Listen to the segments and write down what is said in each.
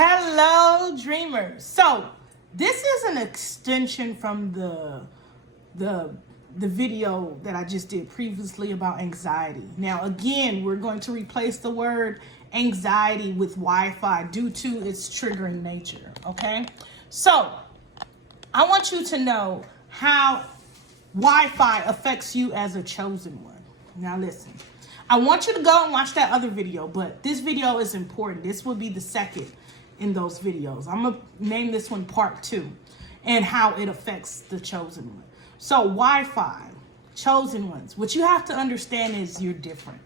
Hello, dreamers. So this is an extension from the video that I just did previously about anxiety. Now, again, we're going to replace the word anxiety with Wi-Fi due to its triggering nature. Okay, so I want you to know how Wi-Fi affects you as a chosen one. Now, listen. I want you to go and watch that other video, but this video is important. This will be the second in those videos. I'm going to name this one part 2 and how it affects the chosen one. So Wi-Fi, chosen ones, what you have to understand is you're different.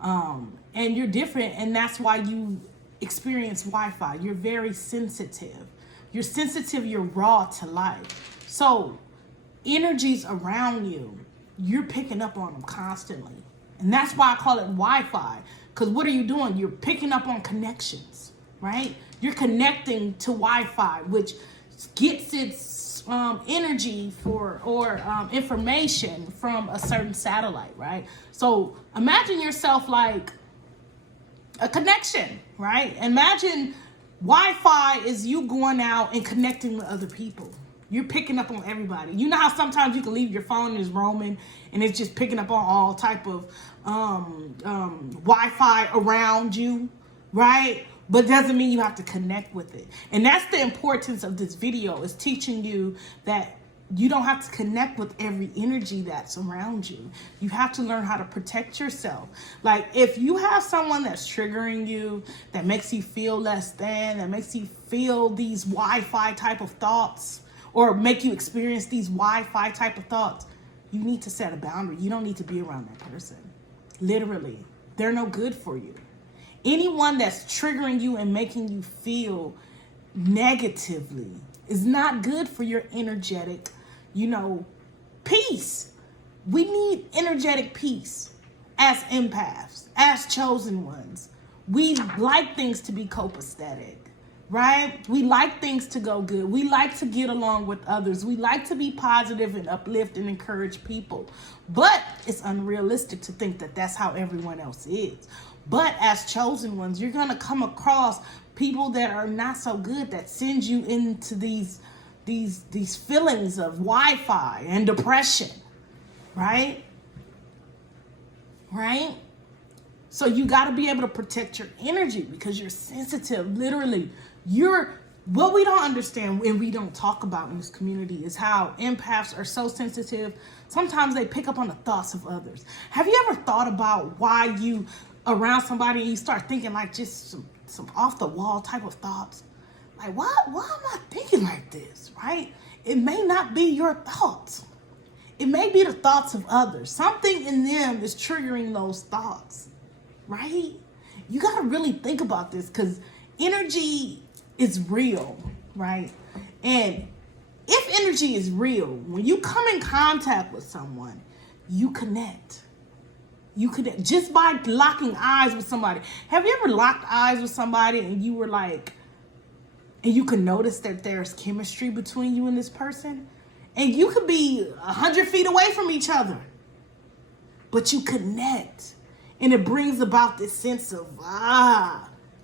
And you're different, and that's why you experience Wi-Fi. You're very sensitive. You're sensitive, you're raw to life. So energies around you, you're picking up on them constantly. And that's why I call it Wi-Fi. Because what are you doing? You're picking up on connections, right? You're connecting to Wi-Fi, which gets its energy or information from a certain satellite, right? So imagine yourself like a connection, right? Imagine Wi-Fi is you going out and connecting with other people. You're picking up on everybody. You know how sometimes you can leave your phone and it's roaming and it's just picking up on all type of Wi-Fi around you, right? But doesn't mean you have to connect with it. And that's the importance of this video, is teaching you that you don't have to connect with every energy that's around you. You have to learn how to protect yourself. Like if you have someone that's triggering you, that makes you feel less than, that makes you feel these Wi-Fi type of thoughts, or make you experience these Wi-Fi type of thoughts, you need to set a boundary. You don't need to be around that person. Literally, they're no good for you. Anyone that's triggering you and making you feel negatively is not good for your energetic, peace. We need energetic peace as empaths, as chosen ones. We like things to be copacetic. Right? We like things to go good. We like to get along with others. We like to be positive and uplift and encourage people. But it's unrealistic to think that that's how everyone else is. But as chosen ones, you're going to come across people that are not so good, that send you into these feelings of Wi-Fi and depression. Right? Right? So you got to be able to protect your energy because you're sensitive. Literally, what we don't understand and we don't talk about in this community is how empaths are so sensitive. Sometimes they pick up on the thoughts of others. Have you ever thought about why you around somebody and you start thinking like just some off the wall type of thoughts? Like, why am I thinking like this, right? It may not be your thoughts. It may be the thoughts of others. Something in them is triggering those thoughts, right? You got to really think about this because energy is real, right? And if energy is real, when you come in contact with someone, you connect. You connect just by locking eyes with somebody. Have you ever locked eyes with somebody and you were like, and you can notice that there's chemistry between you and this person? And you could be 100 feet away from each other, but you connect. And it brings about this sense of,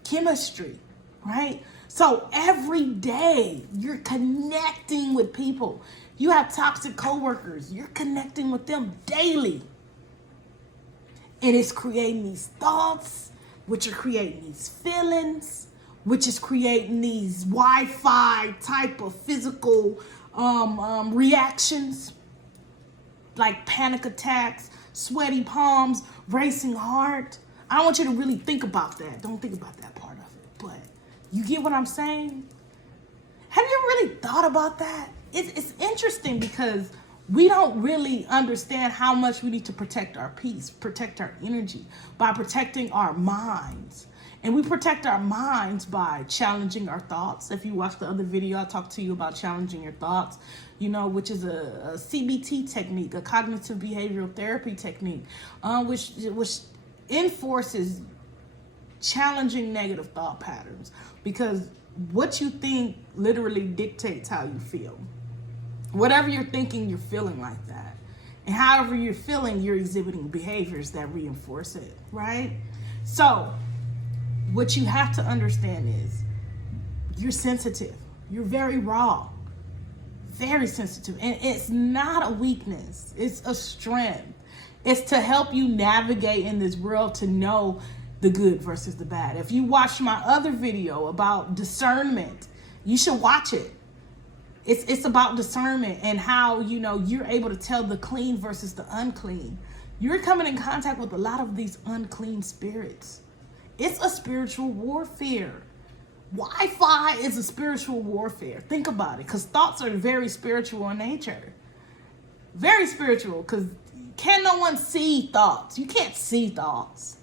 chemistry, right? So every day you're connecting with people. You have toxic coworkers. You're connecting with them daily. And it's creating these thoughts, which are creating these feelings, which is creating these Wi-Fi type of physical reactions, like panic attacks, sweaty palms, racing heart. I don't want you to really think about that. Don't think about that part of it. But you get what I'm saying? Have you really thought about that? It's interesting because we don't really understand how much we need to protect our peace, protect our energy by protecting our minds. And we protect our minds by challenging our thoughts. If you watch the other video, I talked to you about challenging your thoughts, which is a CBT technique, a cognitive behavioral therapy technique, which enforces challenging negative thought patterns, because what you think literally dictates how you feel. Whatever you're thinking, you're feeling like that. And however you're feeling, you're exhibiting behaviors that reinforce it, right? So what you have to understand is you're sensitive. You're very raw, very sensitive. And it's not a weakness, it's a strength. It's to help you navigate in this world to know the good versus the bad. If you watch my other video about discernment, you should watch it. It's about discernment and how, you're able to tell the clean versus the unclean. You're coming in contact with a lot of these unclean spirits. It's a spiritual warfare. Wi-Fi is a spiritual warfare. Think about it, because thoughts are very spiritual in nature. Very spiritual, because can no one see thoughts? You can't see thoughts.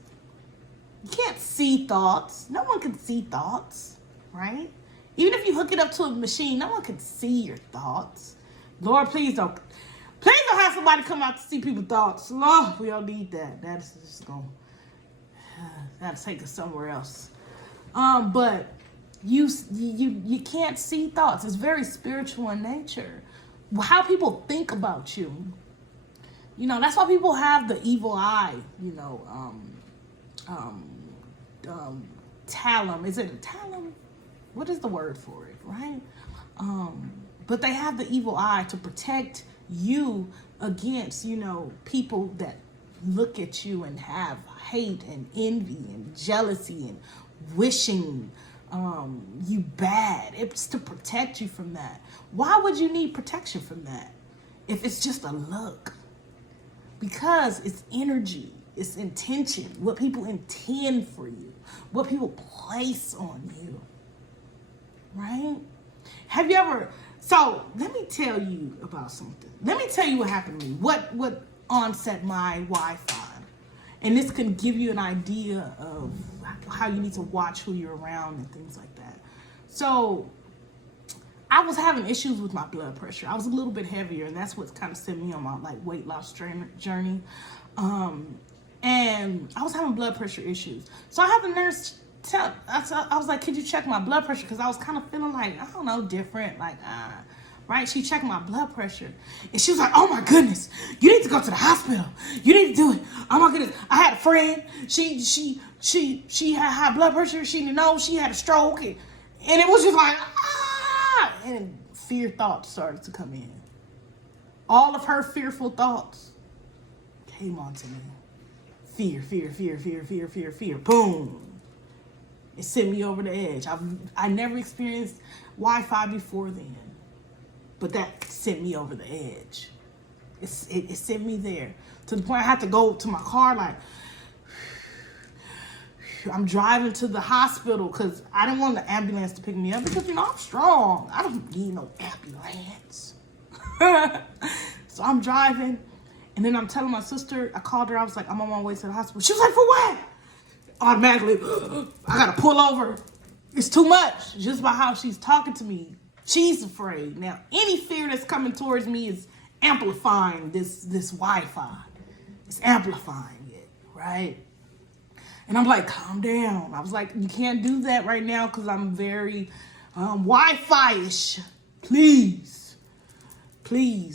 You can't see thoughts. No one can see thoughts, right? Even if you hook it up to a machine, no one can see your thoughts. Lord, please don't have somebody come out to see people's thoughts. Lord, we don't need that. That's just going to take us somewhere else. But you can't see thoughts. It's very spiritual in nature. How people think about you. That's why people have the evil eye, talum. Is it a talum? What is the word for it, right? But they have the evil eye to protect you against, people that look at you and have hate and envy and jealousy and wishing you bad. It's to protect you from that. Why would you need protection from that if it's just a look? Because it's energy, it's intention, what people intend for you, what people place on you, right? Have you ever, so let me tell you about something. Let me tell you what happened to me, what onset my Wi-Fi. And this can give you an idea of how you need to watch who you're around and things like that. So I was having issues with my blood pressure. I was a little bit heavier, and that's what kind of sent me on my weight loss journey. And I was having blood pressure issues. So I had the nurse I was like, could you check my blood pressure? Because I was kind of feeling like, I don't know, different. Right? She checked my blood pressure. And she was like, oh my goodness, you need to go to the hospital. You need to do it. Oh my goodness. I had a friend. She had high blood pressure. She didn't know she had a stroke. And it was just like, and fear thoughts started to come in. All of her fearful thoughts came onto me. Fear. Boom. It sent me over the edge. I never experienced Wi-Fi before then, but that sent me over the edge. It sent me there to the point I had to go to my car like, I'm driving to the hospital because I didn't want the ambulance to pick me up because, I'm strong. I don't need no ambulance. So I'm driving, and then I'm telling my sister, I called her, I was like, I'm on my way to the hospital. She was like, for what? Automatically, I gotta pull over. It's too much. Just by how she's talking to me, she's afraid. Now, any fear that's coming towards me is amplifying this Wi-Fi. It's amplifying it, right? And I'm like, calm down. I was like, you can't do that right now because I'm very Wi-Fi-ish. Please,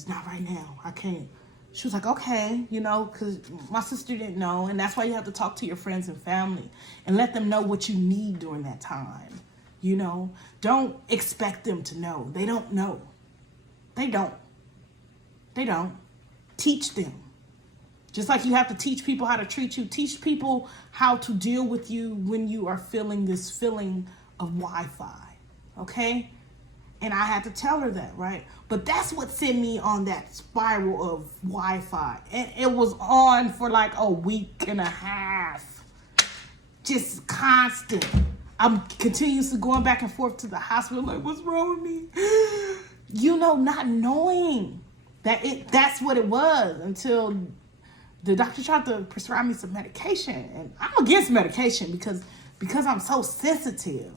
not right now. I can't. She was like, okay, because my sister didn't know. And that's why you have to talk to your friends and family and let them know what you need during that time. Don't expect them to know. They don't know. They don't. Teach them. Just like you have to teach people how to treat you, teach people how to deal with you when you are feeling this feeling of Wi-Fi, okay? And I had to tell her that, right? But that's what sent me on that spiral of Wi-Fi. And it was on for like a week and a half. Just constant. I'm continuously going back and forth to the hospital like, what's wrong with me? Not knowing that's what it was until the doctor tried to prescribe me some medication. And I'm against medication because I'm so sensitive.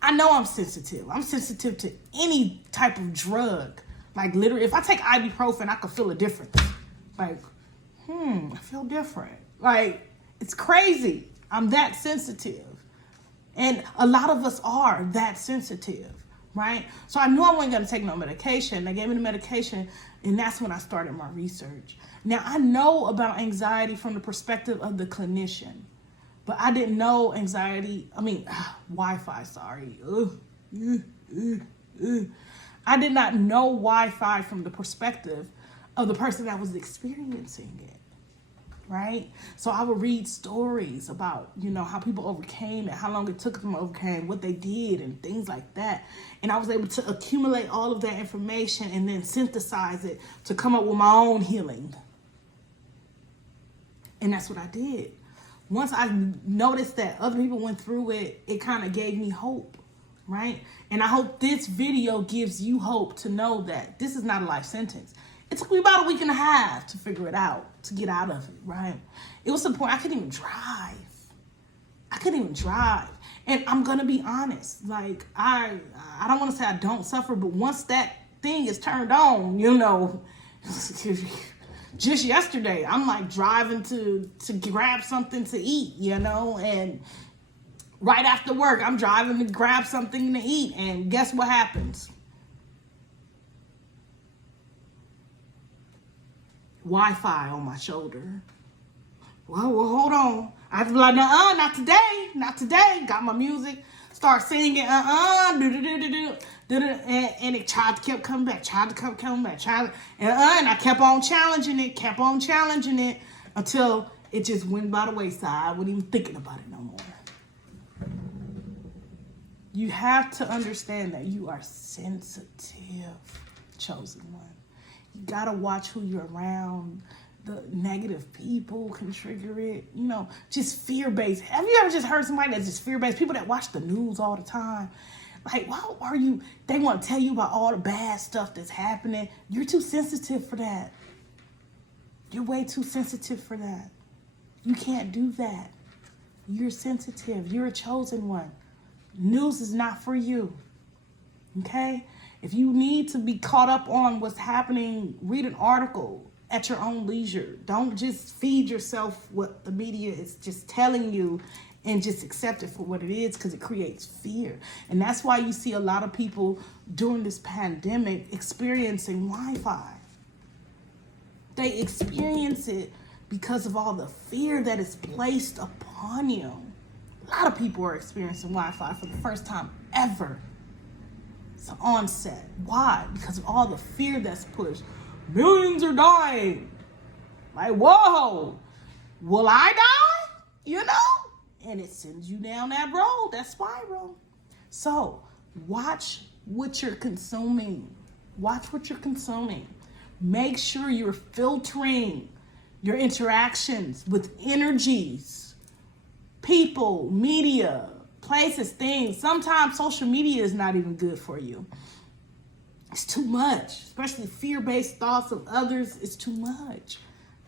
I know I'm sensitive. I'm sensitive to any type of drug. Like literally, if I take ibuprofen, I can feel a difference. Like, I feel different. Like, it's crazy. I'm that sensitive. And a lot of us are that sensitive, right? So I knew I wasn't going to take no medication. They gave me the medication, and that's when I started my research. Now, I know about anxiety from the perspective of the clinician, but But I didn't know anxiety, Wi-Fi, sorry. I did not know Wi-Fi from the perspective of the person that was experiencing it, right? So I would read stories about, how people overcame it, how long it took them to overcome, what they did, and things like that. And I was able to accumulate all of that information and then synthesize it to come up with my own healing. And that's what I did. Once I noticed that other people went through it, it kind of gave me hope, right? And I hope this video gives you hope to know that this is not a life sentence. It took me about a week and a half to figure it out, to get out of it, right? It was to the point I couldn't even drive. And I'm going to be honest. Like, I don't want to say I don't suffer, but once that thing is turned on, just yesterday, I'm like driving to grab something to eat, and right after work, I'm driving to grab something to eat, and guess what happens? Wi-Fi on my shoulder. Well, hold on. I have to be like, not today. Got my music, start singing, and it kept coming back, and I kept on challenging it until it just went by the wayside. I wasn't even thinking about it no more. You have to understand that you are sensitive, chosen one. You gotta watch who you're around. The negative people can trigger it. Just fear-based. Have you ever just heard somebody that's just fear-based? People that watch the news all the time. Like, why are you? They want to tell you about all the bad stuff that's happening. You're too sensitive for that. You're way too sensitive for that. You can't do that. You're sensitive. You're a chosen one. News is not for you. Okay? If you need to be caught up on what's happening, read an article at your own leisure. Don't just feed yourself what the media is just telling you and just accept it for what it is, because it creates fear. And that's why you see a lot of people during this pandemic experiencing Wi-Fi. They experience it because of all the fear that is placed upon you. A lot of people are experiencing Wi-Fi for the first time ever. It's an onset. Why? Because of all the fear that's pushed. Millions are dying. Like, whoa, will I die? And it sends you down that road, that spiral. So watch what you're consuming. Make sure you're filtering your interactions with energies, people, media, places, things. Sometimes social media is not even good for you. It's too much, especially fear-based thoughts of others. It's too much.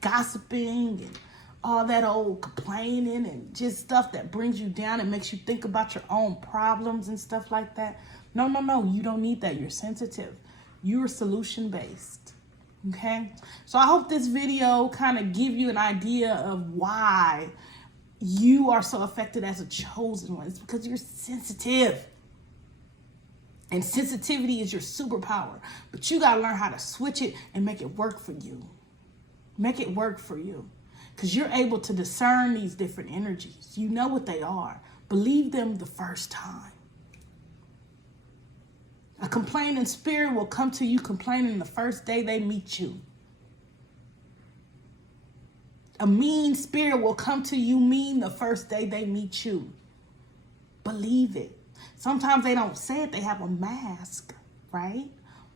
Gossiping and all that old complaining and just stuff that brings you down and makes you think about your own problems and stuff like that. No, you don't need that. You're sensitive. You're solution-based. Okay? So I hope this video kind of give you an idea of why you are so affected as a chosen one. It's because you're sensitive. And sensitivity is your superpower. But you got to learn how to switch it and make it work for you. Because you're able to discern these different energies. You know what they are. Believe them the first time. A complaining spirit will come to you complaining the first day they meet you. A mean spirit will come to you mean the first day they meet you. Believe it. Sometimes they don't say it. They have a mask, right?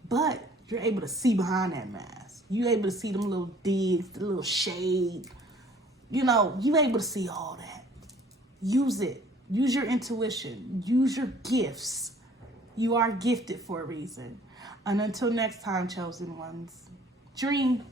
But you're able to see behind that mask. You're able to see them little digs, the little shade. You're able to see all that. Use it. Use your intuition. Use your gifts. You are gifted for a reason. And until next time, chosen ones, dream.